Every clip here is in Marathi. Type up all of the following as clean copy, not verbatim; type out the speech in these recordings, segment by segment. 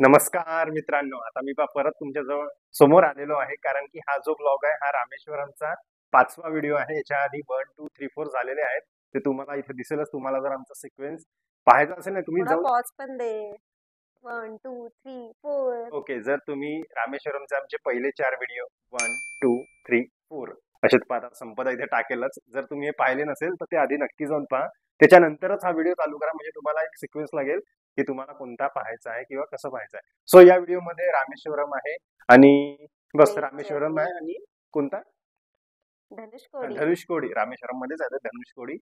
नमस्कार मित्रांनो, आता मी परत तुमच्या जवळ समोर आलेलो आहे, कारण की हा जो ब्लॉग आहे हा रामेश्वरमचा 5वा व्हिडिओ आहे. याच्या आधी 1, 2, 3, 4 झालेले आहेत. ते तुम्हाला इथे दिसेलच. तुम्हाला जर आमचा सिक्वेन्स पाहायचा असेल ना, तुम्ही जाऊन पॉज पण दे. 1 2 3 4. ओके, जर तुम्ही रामेश्वरमचे आमचे पहिले 4 व्हिडिओ 1, 2, 3, 4 असेच पाहता, संपदा इथे टाकेलच. जर तुम्ही हे पाहिले नसेल तर ते आधी नक्की जाऊन पहा. त्याच्यानंतरच हा व्हिडिओ चालू करा, म्हणजे तुम्हाला एक सिक्वेन्स लागेल की तुम्हाला कोणता पाहायचा आहे किंवा कसं पाहायचं आहे. सो या व्हिडिओमध्ये रामेश्वरम आहे आणि बस रामेश्वरम आहे आणि कोणता धनुषकोडी. रामेश्वरम मध्येच आहे धनुषकोडी.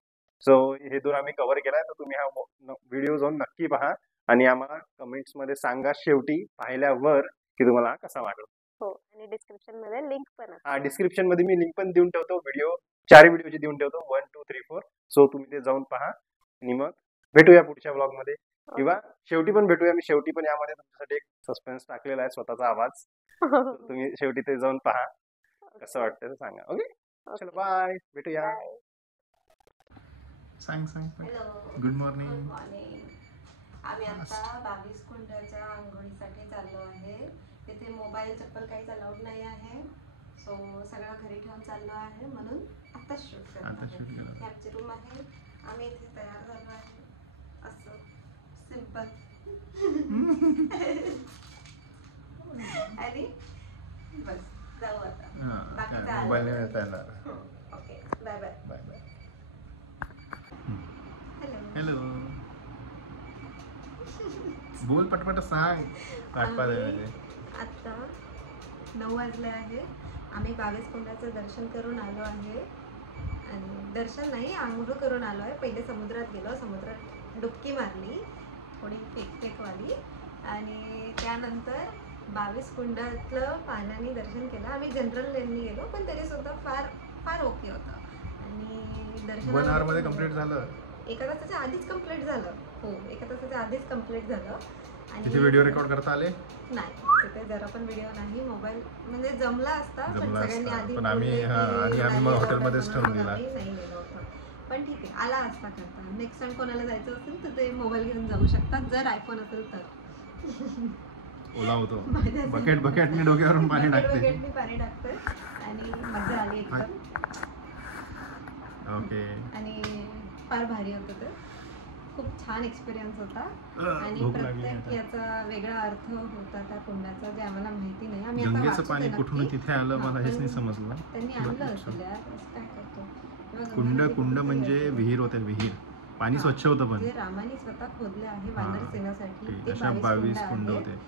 सो हे दोन आम्ही कव्हर केलाय. तर तुम्ही हा व्हिडिओ जाऊन नक्की पहा आणि आम्हाला कमेंट्स मध्ये सांगा शेवटी पाहिल्यावर की तुम्हाला कसा वाटला. हो, आणि डिस्क्रिप्शन मध्ये लिंक पण आहे. हा, डिस्क्रिप्शन मध्ये मी लिंक पण देऊन ठेवतो. व्हिडिओ 4 व्हिडिओची देऊन ठेवतो, 1, 2, 3, 4. सो तुम्ही ते जाऊन पहा आणि मग भेटूया पुढच्या ब्लॉग मध्ये किंवा शेवटी पण भेटूया. मी शेवटी पण यामध्ये तुमच्यासाठी एक सस्पेन्स टाकलेला आहे, स्वतःचा आवाज. तुम्ही शेवटी ते जाऊन पहा, कसं वाटतं ते सांगा. ओके, चलो बाय, भेटूया. सांग हॅलो, गुड मॉर्निंग. आम्ही आता 22 कुंडाच्या आंघोळीसाठी चाललो आहे. तिथे मोबाईल चप्पल काहीच अलाउड नाही आहे. सो सगळं घरी ठेवून चाललो आहे, म्हणून आता शूट करत आहे. आमची रूम आहे, आम्ही इथे तयार झालो आहे. असं सिंपल आणि बस जाऊ आता. बाकीचा मोबाईल नाही येता येणार. Okay, bye bye. Bye bye. Hello. बोल पटपट सांग. आता 9 वाजले आहे. आम्ही 22 कुंडाचं दर्शन करून आलो आहे. आणि दर्शन नाही, आंघोळ करून आलो आहे. पहिले समुद्रात गेलो, समुद्रात डुबकी मारली थोडी फेकवाली, आणि त्यानंतर 22 कुंडातलं पाण्याने दर्शन केलं. आम्ही जनरल लेननी गेलो, पण तरी सुद्धा फार फार ओके होतं. आणि दर्शन 1 hour मध्ये कंप्लीट झालं. 1 तासाच्या आधीच कंप्लीट झालं. हो, 1 तासाच्या आधीच कंप्लीट झालं. आणि तिथे व्हिडिओ रेकॉर्ड करता आले नाही, तिथे जरा पण व्हिडिओ नाही. मोबाईल म्हणजे जमला असता, पण सगळ्यांनी आधी पण आम्ही मग हॉटेलमध्येच ठेवून दिला. नाही गेलो होतो, पण ठीक आहे, आला असता करता. नेक्स्ट टाइम कोणाला जायचं असेल तर ते मोबाईल घेऊन जाऊ शकतात, जर आयफोन असेल तर. ओला होतो, बकेटने डोक्यावरून पाणी टाकते आणि मजा आली एकदम. ओके, आणि फार भारी होतं ते. खूप छान एक्सपिरियन्स होता. आणि प्रत्येक याचा वेगळा अर्थ होता त्या कुंडाचा, जे आम्हाला माहिती नाही. आम्ही गंगेचं पाणी कुठून तिथे आलं मला हेच नाही समजलं. त्यांनी आणलं असेल यार, काय करतो. कुंड म्हणजे विहीर होते, विहीर. पाणी स्वच्छ होतं, पण जे रामाने स्वतः खोदले आहे वानर सेनासाठी. अशा 22 कुंड होते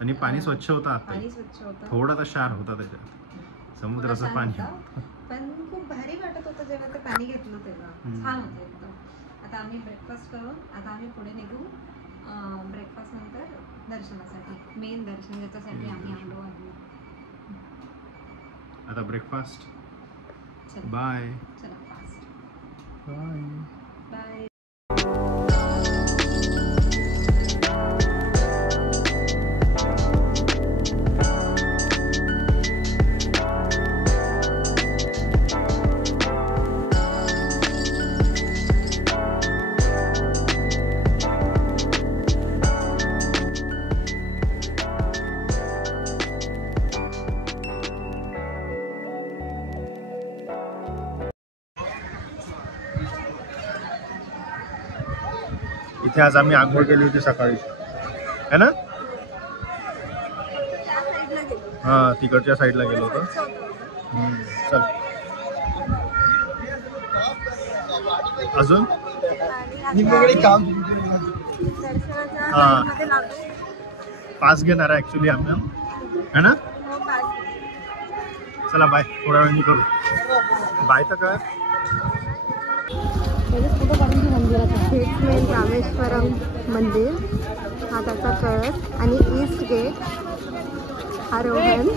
आणि पाणी स्वच्छ होतं. पाणी स्वच्छ होतं, थोडासा क्षार होता त्याच्यात, समुद्राचं पाणी. पण खूप भारी वाटत होतं जेव्हा ते पाणी घेतलं तेव्हा. छान होतं एकदम. आता आम्ही ब्रेकफास्ट करून आता आम्ही पुढे निघू. ब्रेकफास्ट नंतर दर्शनासाठी, मेन दर्शन ज्याच्यासाठी आम्ही आलो आहे. आता ब्रेकफास्ट. बाय. चला फास्ट. Bye bye. इथे आज आम्ही आंघोळ केली होती सकाळी, है ना? हा, तिकडच्या साईडला गेलो होतो. चल अजून पास घेणार आहे ऍक्च्युली आम्ही, है ना? चला बाय, थोड्या वेळाने करू बाय. तर काय हेच मेन रामेश्वरम मंदिर, हा त्याचा कळस, आणि ईस्ट गेट, आरोहण.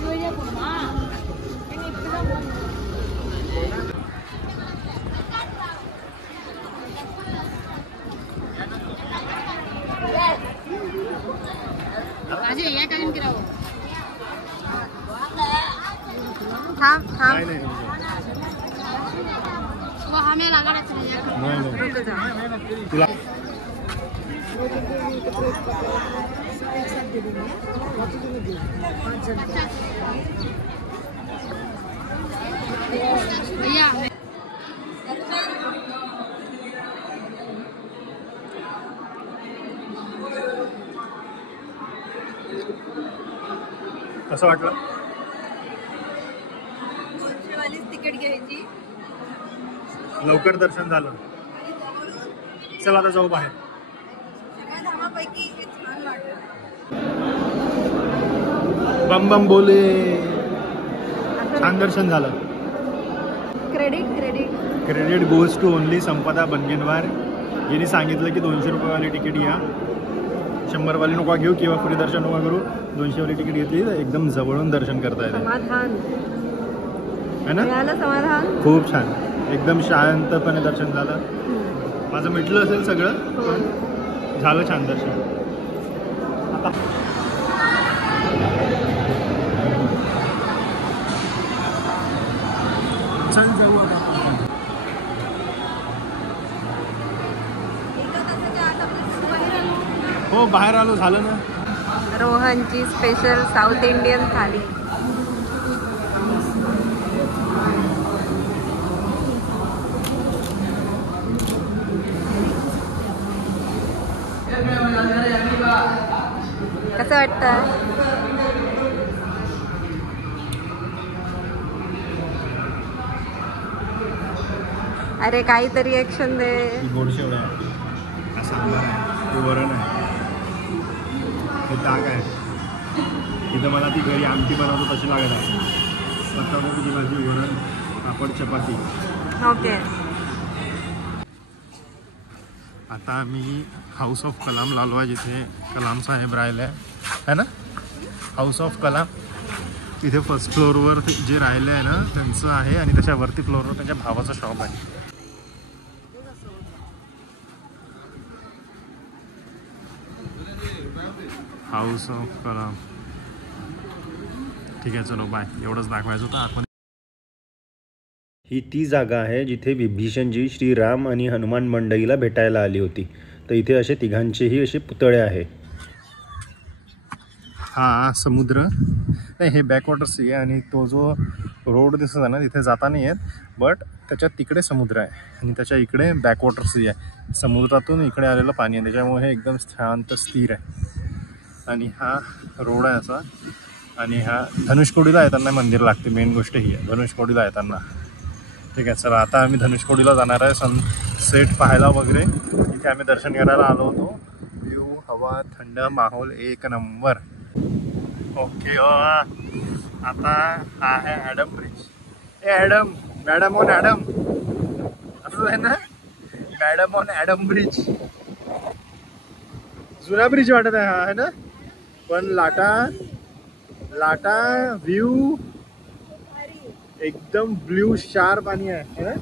थांब थांब, तुला कसं वाटलं? 200वालीच तिकीट घ्यायची. लवकर दर्शन झालं. चला आता जाऊ बाहेर. सगळ्या धामापैकी हे छान वाटलं. बम बम बोले. छान दर्शन झालं. क्रेडिट गोज टू ओनली संपदा बनगेनवार. यांनी सांगितलं की 200 रुपयेवाली तिकीट घ्या, 100 वाली नका घेऊ किंवा फ्री दर्शन नका करू. 200 वाली तिकीट घेतली तर एकदम जवळून दर्शन करता येते. समाधान है ना? मिळालं समाधान. खूप छान, एकदम शांतपणे दर्शन झालं. माझं मिटलं असेल सगळं, पण झालं छान दर्शन. आता चल जाऊ आता. हो बाहेर आलो, झालं ना. रोहनची स्पेशल साऊथ इंडियन थाली. कसं वाटतं? अरे काहीतरी ॲक्शन दे. गोड शेवळ्या, हा सांबार आहे, हे वरण आहे, हे ताक आहे. इथं मला ती घरी आमटी बनवतो तशी लागत आहे. पत्ताकोबीची भाजी, वरण, पापड, चपाती. ओके. आता आम्ही हाऊस ऑफ कलाम आलो आहे, जिथे कलाम साहेब राहिले आहे ना. हाऊस ऑफ कलाम इथे फर्स्ट फ्लोअरवर जे राहिले आहे ना त्यांचं आहे, आणि त्याच्यावरती फ्लोअरवर त्यांच्या भावाचा शॉप आहे. House of Kalam. ठीक आहे, चलो बाय. एवढंच दाखवायचं होतं. आपण ही ती जागा आहे जिथे विभीषणजी श्रीराम आणि हनुमान मंडईला भेटायला आली होती. तर इथे असे तिघांचेही असे पुतळे आहे. हा समुद्र नाही, हे बॅकवॉटर सी आहे, आणि तो जो रोड दिसत आहे ना तिथे जाता नाही येत, बट त्याच्या तिकडे समुद्र आहे आणि त्याच्या इकडे बॅकवॉटर सी आहे. समुद्रातून इकडे आलेलं पाणी आहे, त्याच्यामुळे हे एकदम शांत स्थिर आहे. आणि हा रोड आहे असा, आणि हा धनुषकोडीला येताना मंदिर लागते. मेन गोष्ट ही आहे धनुषकोडीला येताना. ठीक आहे, चला आता आम्ही धनुषकोडीला जाणार आहे सनसेट पाहायला वगैरे. इथे आम्ही दर्शन करायला आलो होतो. व्ह्यू, हवा, थंड माहोल एक नंबर. ओके. आता हा आहे Adam bridge. Adam, madam on Adam, असं आहे ना, मॅडम ऑन ॲडम ब्रिज. जुना ब्रिज वाटत आहे हा, आहे ना, पण लाटा व्ह्यू एकदम ब्ल्यू शार्प पाणी आहे ना.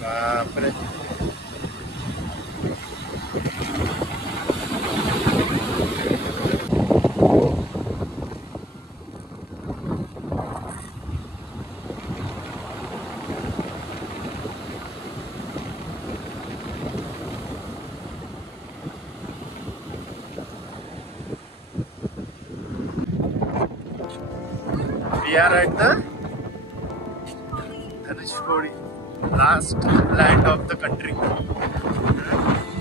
बापरे. We are at the Dhanushkodi, last land of the country.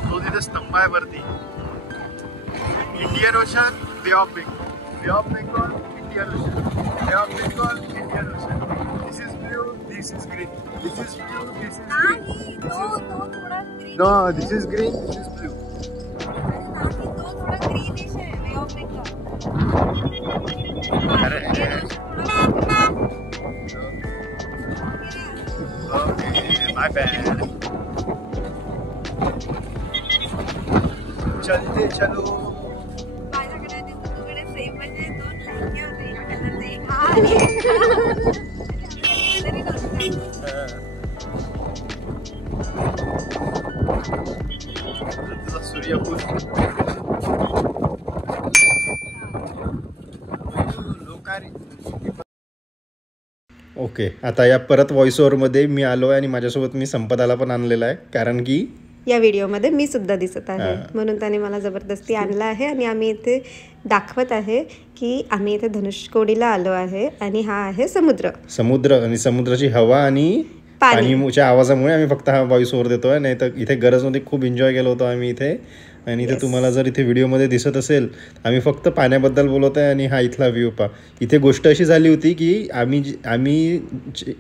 तो तिथे स्तंभ आहे वरती. इंडियन ओशन, बे ऑफ बेंगॉल, बे ऑफ बेंगॉल, इंडियन ओशन, बे of Bengal, Indian ocean. This is blue, this is green, this is blue, this is green. No, this is green, this is blue. My bad. चलते चलो. माझ्याकडे सेम म्हणजे 2 लहंगे होते एका कलरचे. सूर्यफूल. ओके, आता या परत व्हॉइस ओव्हरमध्ये मी आलो आहे आणि माझ्यासोबत मी संपदाला पण आणलेला आहे, कारण की या व्हिडिओमध्ये मी सुद्धा दिसत आहे, म्हणून त्याने मला जबरदस्ती आणलं आहे आणि आम्ही इथे दाखवत आहे की आम्ही इथे धनुष्कोडीला आलो आहे आणि हा आहे समुद्र आणि समुद्राची हवा आणि पाणीच्या आवाजामुळे आम्ही फक्त हा व्हॉइस ओव्हर देतोय, नाही तर इथे गरज नव्हती. खूप एन्जॉय केलं होतं आम्ही इथे. आणि इथे तुम्हाला जर इथे व्हिडिओमध्ये दिसत असेल, आम्ही फक्त पाण्याबद्दल बोलत आहे आणि हा इथला व्ह्यू पहा. इथे गोष्ट अशी झाली होती की आम्ही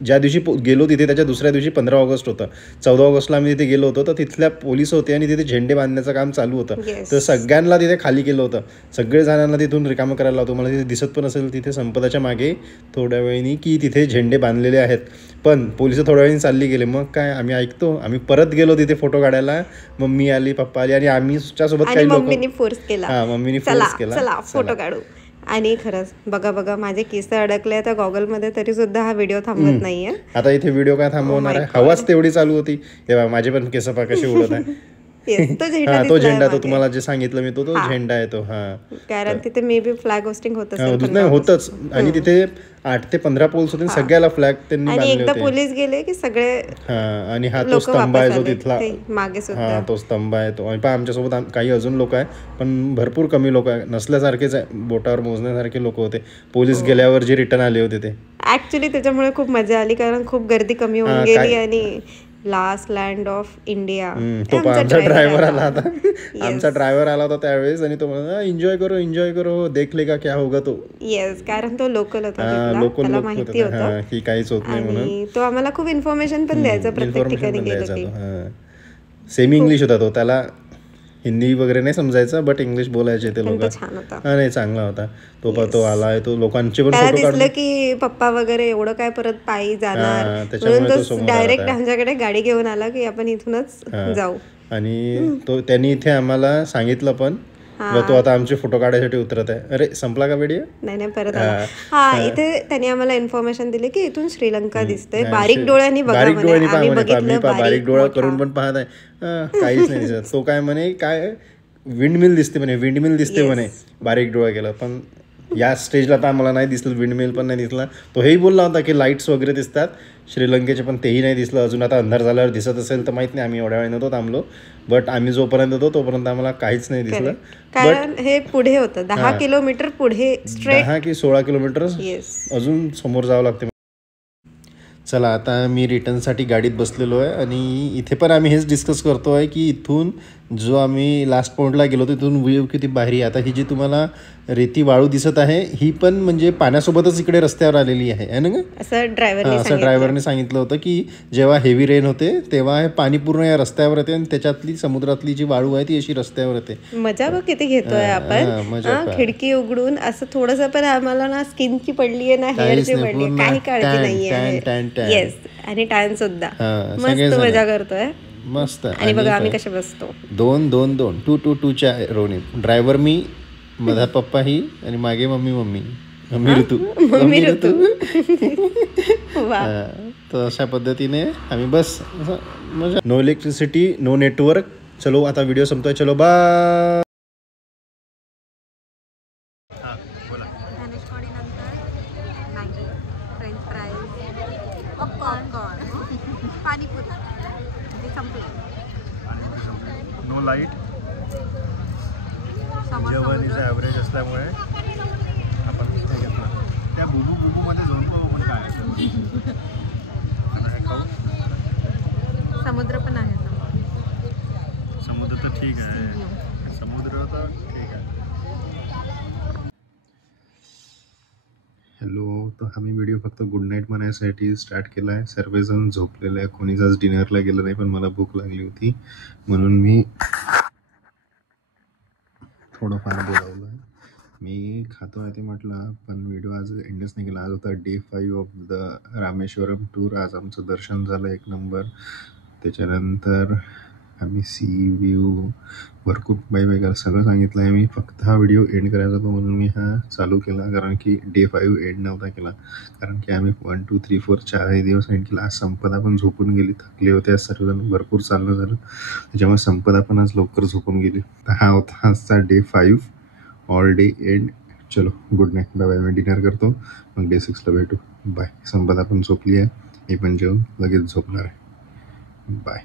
ज्या दिवशी गेलो तिथे त्याच्या दुसऱ्या दिवशी 15 ऑगस्ट होता. 14 ऑगस्टला आम्ही तिथे गेलो होतो, तर तिथल्या पोलीस होते आणि तिथे झेंडे बांधण्याचं काम चालू होतं. तर सगळ्यांना तिथे खाली केलं होतं, सगळे जणांना तिथून रिकामं करायला लावतो. मला तिथे दिसत पण असेल तिथे संपदाच्या मागे थोड्या वेळाने की तिथे झेंडे बांधलेले आहेत, पण पोलिस थोड्या वेळाने चालली गेले. मग काय आम्ही ऐकतो, आम्ही परत गेलो तिथे फोटो काढायला. मम्मी आली, पप्पा आली आणि आम्ही सोबत काही लोक मम्मीने फोर्स केला चला फोटो काढू. आणि खरंच बघा माझे केस अडकले त्या गॉगलमध्ये, तरी सुद्धा हा व्हिडिओ थांबत नाहीये. आता इथे व्हिडिओ काय थांबवणार आहे, हवाच तेवढी चालू होती. तेव्हा माझे पण केस पा कसे उडत आहे. तो झेंडा तो तुम्हाला जे सांगितलं मी तो झेंडा आहे तो. कारण तिथे मे बी फ्लॅग होस्टिंग होतच आणि तिथे 8 ते 15 पोल्स होते, सगळ्याला फ्लॅग त्यांनी बांधले एकदा पोलीस गेले की सगळे. आणि हा तो स्तंभ आहे जो तिथला मागे सुद्धा तो स्तंभ आहे तो. आणि आमच्यासोबत काही अजून लोक आहे, पण भरपूर कमी लोक आहे, नसल्यासारखेच आहे, बोटावर मोजण्यासारखे लोक होते. पोलीस गेल्यावर जे रिटर्न आले होते ते ऍक्च्युली त्याच्यामुळे खूप मजा आली, कारण खूप गर्दी कमी होऊन गेली आणि लास्ट लँड ऑफ इंडिया. तो आमचा ड्रायव्हर आला होता. आमचा ड्रायव्हर आला होता त्यावेळेस आणि तो म्हणा एन्जॉय करो देख लेगा क्या होगा तो. येस, कारण तो लोकल होता, त्याला माहिती होतं की काहीच होत नाही म्हणून. तो आम्हाला खूप इन्फॉर्मेशन पण द्यायचा प्रत्येक ठिकाणी गेलो की. सेमी इंग्लिश होता तो, त्याला हिंदी वगैरे नाही समजायचं, बट इंग्लिश बोलायचे ते लोक. नाही चांगला होता तो आलाय, तो लोकांचे पण फोटो दिसलं की पप्पा वगैरे एवढं काय परत पायी जाणार, म्हणून तो डायरेक्ट आमच्याकडे गाडी घेऊन आला की आपण इथूनच जाऊ. आणि त्यांनी इथे आम्हाला सांगितलं पण तो आता आमचे फोटो काढायसाठी उतरत आहे. अरे संपला का व्हिडिओ? नाही परत आला. इथे त्यांनी आम्हाला इन्फॉर्मेशन दिली की इथून श्रीलंका दिसते. बारीक डोळ्यांनी बारीक डोळा करून पण पाहत आहे, काहीच नाही दिसत. तो काय म्हणे, काय विंडमिल दिसते म्हणे बारीक डोळा केला. पण या स्टेजला तर आम्हाला नाही दिसलं, विंडमिल पण नाही दिसला. तो हेही बोलला होता की लाईट्स वगैरे दिसतात श्रीलंकेचे, पण तेही नाही दिसलं अजून. आता अंधार झाल्यावर दिसत असेल तर माहित नाही, आम्ही एवढ्या वेळ नव्हतो थांबलो, बट आम्ही जोपर्यंत होतो तोपर्यंत आम्हाला काहीच नाही दिसलं. कारण हे पुढे होतं 10 किलोमीटर पुढे, 10 की 16 किलोमीटर अजून समोर जावं लागते. चला आता मी रिटर्नसाठी गाडीत बसलेलो आहे आणि इथे पण आम्ही हेच डिस्कस करतो आहे की इथून जो आम्ही लास्ट पॉईंटला गेलो तिथून व्ह्यू किती भारी. आता ही जी तुम्हाला रेती वाळू दिसत आहे ही पण म्हणजे पाण्यासोबतच इकडे रस्त्यावर आलेली आहे ना, असं ड्रायव्हरने सांगितलं होतं की जेव्हा हेवी रेन होते तेव्हा हे पाणी पूर्ण या रस्त्यावर येते आणि त्याच्यातली समुद्रातली जी वाळू आहे ती अशी रस्त्यावर येते. मजा बघ किती घेतोय आपण, खिडकी उघडून असं थोडंसं, पण आम्हाला ना स्किनची पडलीये ना हेअरची पडली, काही काळजी नाहीये. येस, आणि टॅन सुद्धा मस्त मजा करतोय मस्त. आणि बघा आम्ही कसे बसतो 2-2-2 च्या रोने. ड्रायव्हर मी, माझा पप्पा ही आणि मागे मम्मी ऋतू. तर अशा पद्धतीने आम्ही बस मजा. No electricity, no network. चलो आता व्हिडिओ संपतोय, चलो बाय. नो लाईट, जेवण इज ॲव्हरेज असल्यामुळे आपण इथे घेतलं. त्या बुबू मध्ये जाऊन पाहू पण काय समुद्र पण आहे. समुद्र तर ठीक आहे, समुद्र तर ठीक आहे. हॅलो, तर आम्ही व्हिडिओ फक्त गुड नाईट म्हणायसाठी स्टार्ट केला आहे. सर्वजण झोपलेलं आहे, कोणीच आज डिनरला गेलं नाही, पण मला भूक लागली होती म्हणून मी थोडंफार बोलावलं आहे. मी खातो आहे ते म्हटलं, पण व्हिडिओ आज एंडच नाही केला. आज होता day 5 of the Rameswaram tour. आज आमचं दर्शन झालं 1 नंबर. त्याच्यानंतर आम्ही सी व्ह्यू भरपूर वगैरे सगळं सांगितलं आहे. मी फक्त हा व्हिडिओ एंड करायचा होता म्हणून मी हा चालू केला, कारण की डे 5 एंड नव्हता केला, कारण की आम्ही 1, 2, 3, 4 4 दिवस एंड केला. आज संपदा पण झोपून गेली, थकले होते आज सर्वजण, भरपूर चालणं झालं, त्याच्यामुळे संपदा पण आज लवकर झोपून गेली. तर हा होता आजचा डे 5, ऑल डे एंड. चलो गुड नाईट, बाय बाय. मी डिनर करतो, मग डे 6ला भेटू. बाय. संपदा पण झोपली आहे, मी पण जेवून लगेच झोपणार आहे. बाय.